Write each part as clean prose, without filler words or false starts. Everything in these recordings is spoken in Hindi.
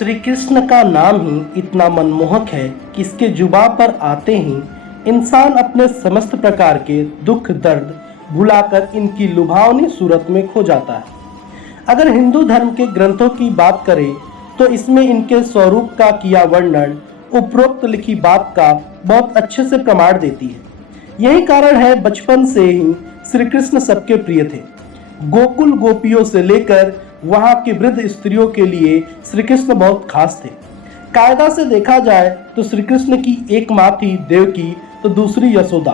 श्री कृष्ण का नाम ही इतना मनमोहक है कि इसके जुबां पर आते ही इंसान अपने समस्त प्रकार के दुख दर्द भुलाकर इनकी लुभावनी सूरत में खो जाता है। अगर हिंदू धर्म के ग्रंथों की बात करें तो इसमें इनके स्वरूप का किया वर्णन उपरोक्त लिखी बात का बहुत अच्छे से प्रमाण देती है। यही कारण है बचपन से ही श्री कृष्ण सबके प्रिय थे। गोकुल गोपियों से लेकर वहां की वृद्ध स्त्रियों के लिए श्री कृष्ण बहुत खास थे। कायदा से देखा जाए तो श्री कृष्ण की एक माँ थी देवकी तो दूसरी यशोदा,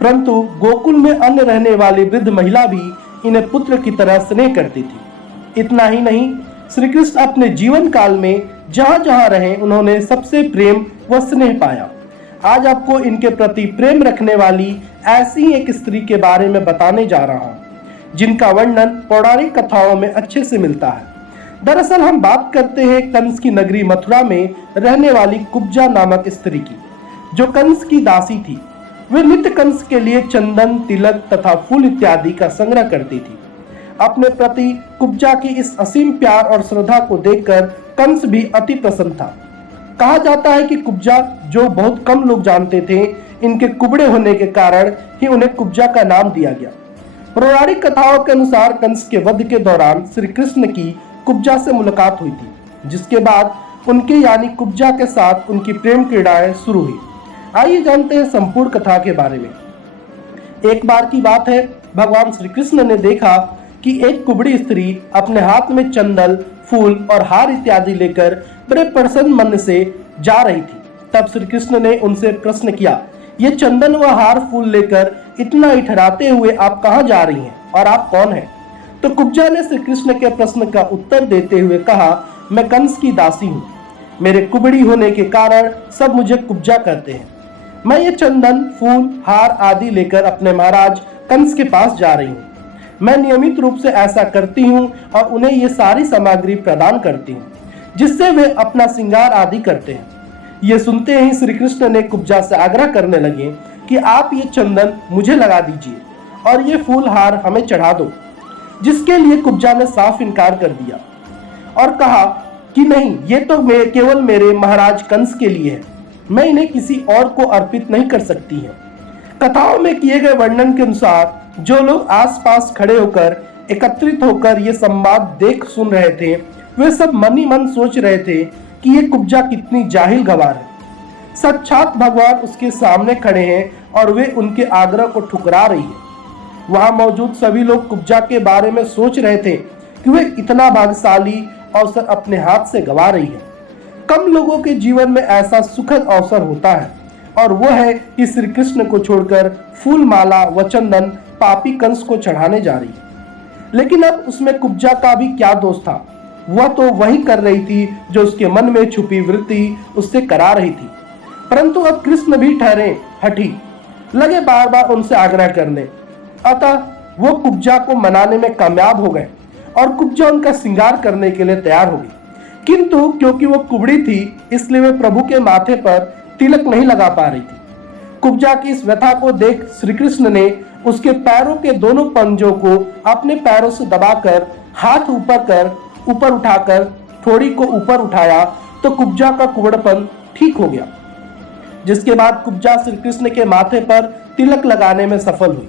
परंतु गोकुल में अन्य रहने वाली वृद्ध महिला भी इन्हें पुत्र की तरह स्नेह करती थी। इतना ही नहीं, श्री कृष्ण अपने जीवन काल में जहां जहां रहे उन्होंने सबसे प्रेम व स्नेह पाया। आज आपको इनके प्रति प्रेम रखने वाली ऐसी एक स्त्री के बारे में बताने जा रहा हूं जिनका वर्णन पौराणिक कथाओं में अच्छे से मिलता है। दरअसल हम बात करते हैं कंस की नगरी मथुरा में रहने वाली कुब्जा नामक स्त्री की, जो कंस की दासी थी। वे नित्य कंस के लिए चंदन, तिलक तथा फूल इत्यादि का संग्रह करती थी। अपने प्रति कुब्जा की इस असीम प्यार और श्रद्धा को देखकर कंस भी अति प्रसन्न था। कहा जाता है कि कुब्जा, जो बहुत कम लोग जानते थे, इनके कुबड़े होने के कारण ही उन्हें कुब्जा का नाम दिया गया। पौराणिक कथाओं के अनुसार कंस के वध के दौरान श्री कृष्ण की कुब्जा से मुलाकात हुई थी, जिसके बाद उनके यानी कुब्जा के साथ उनकी प्रेम क्रीड़ाएं शुरू हुई। आइए जानते हैं संपूर्ण कथा के बारे में। एक बार की बात है, भगवान श्री कृष्ण ने देखा कि एक कुबड़ी स्त्री अपने हाथ में चंदन, फूल और हार इत्यादि लेकर बड़े प्रसन्न मन से जा रही थी। तब श्री कृष्ण ने उनसे प्रश्न किया, ये चंदन व हार फूल लेकर इतना इठराते हुए आप कहाँ जा रही हैं और आप कौन हैं? तो कुब्जा ने श्री कृष्ण के प्रश्न का उत्तर देते हुए कहा, मैं कंस की दासी हूँ। मेरे कुबड़ी होने के कारण सब मुझे कुब्जा कहते हैं। मैं ये चंदन, फूल, हार आदि लेकर अपने महाराज कंस के पास जा रही हूँ। मैं नियमित रूप से ऐसा करती हूँ और उन्हें ये सारी सामग्री प्रदान करती हूँ, जिससे वे अपना श्रृंगार आदि करते हैं। ये सुनते ही श्री कृष्ण ने कुब्जा से आग्रह करने लगे कि आप ये चंदन मुझे लगा दीजिए और ये फूल हार हमें चढ़ा दो, जिसके लिए कुब्जा ने साफ इनकार कर दिया और कहा कि नहीं, ये तो केवल मेरे महाराज कंस के लिए है, मैं इन्हें किसी और को अर्पित नहीं कर सकती है। कथाओं में किए गए वर्णन के अनुसार जो लोग आसपास खड़े होकर एकत्रित होकर ये संवाद देख सुन रहे थे, वे सब मन ही मन सोच रहे थे कि ये कुब्जा कितनी जाहिल गवार है। साक्षात भगवान उसके सामने खड़े हैं और वे उनके आग्रह को ठुकरा रही है। वहां मौजूद सभी लोग कुब्जा के बारे में सोच रहे थे कि वे इतना भाग्यशाली अवसर अपने हाथ से गवा रही है। कम लोगों के जीवन में ऐसा सुखद अवसर होता है और वो है कि श्री कृष्ण को छोड़कर फूल, माला व चंदन पापी कंस को चढ़ाने जा रही है। लेकिन अब उसमें कुब्जा का भी क्या दोष था? वह तो वही कर रही थी जो उसके मन में छुपी वृत्ति उससे करा रही थी। परंतु अब कृष्ण भी ठहरे हठी, लगे बार बार उनसे आग्रह करने। अतः वो कुब्जा को मनाने में कामयाब हो गए और कुब्जा उनका श्रृंगार करने के लिए तैयार हो गई। किंतु क्योंकि वो कुबड़ी थी, इसलिए वे प्रभु के माथे पर तिलक नहीं लगा पा रही थी। कुब्जा की इस व्यथा को देख श्री कृष्ण ने उसके पैरों के दोनों पंजों को अपने पैरों से दबाकर हाथ ऊपर उठाकर थोड़ी को ऊपर उठाया तो कुब्जा का कुबड़पन ठीक हो गया, जिसके बाद कुब्जा श्री कृष्ण के माथे पर तिलक लगाने में सफल हुई।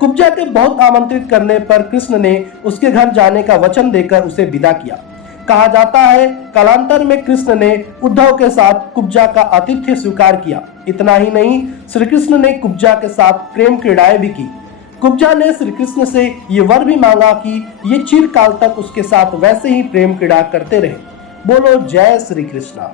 कुब्जा के बहुत आमंत्रित करने पर कृष्ण ने उसके घर जाने का वचन देकर उसे विदा किया। कहा जाता है कालांतर में कृष्ण ने उद्धव के साथ कुब्जा का आतिथ्य स्वीकार किया। इतना ही नहीं, श्री कृष्ण ने कुब्जा के साथ प्रेम क्रीड़ाएं भी की। कुब्जा ने श्री कृष्ण से ये वर भी मांगा कि ये चिरकाल तक उसके साथ वैसे ही प्रेम क्रीड़ा करते रहे। बोलो जय श्री कृष्ण।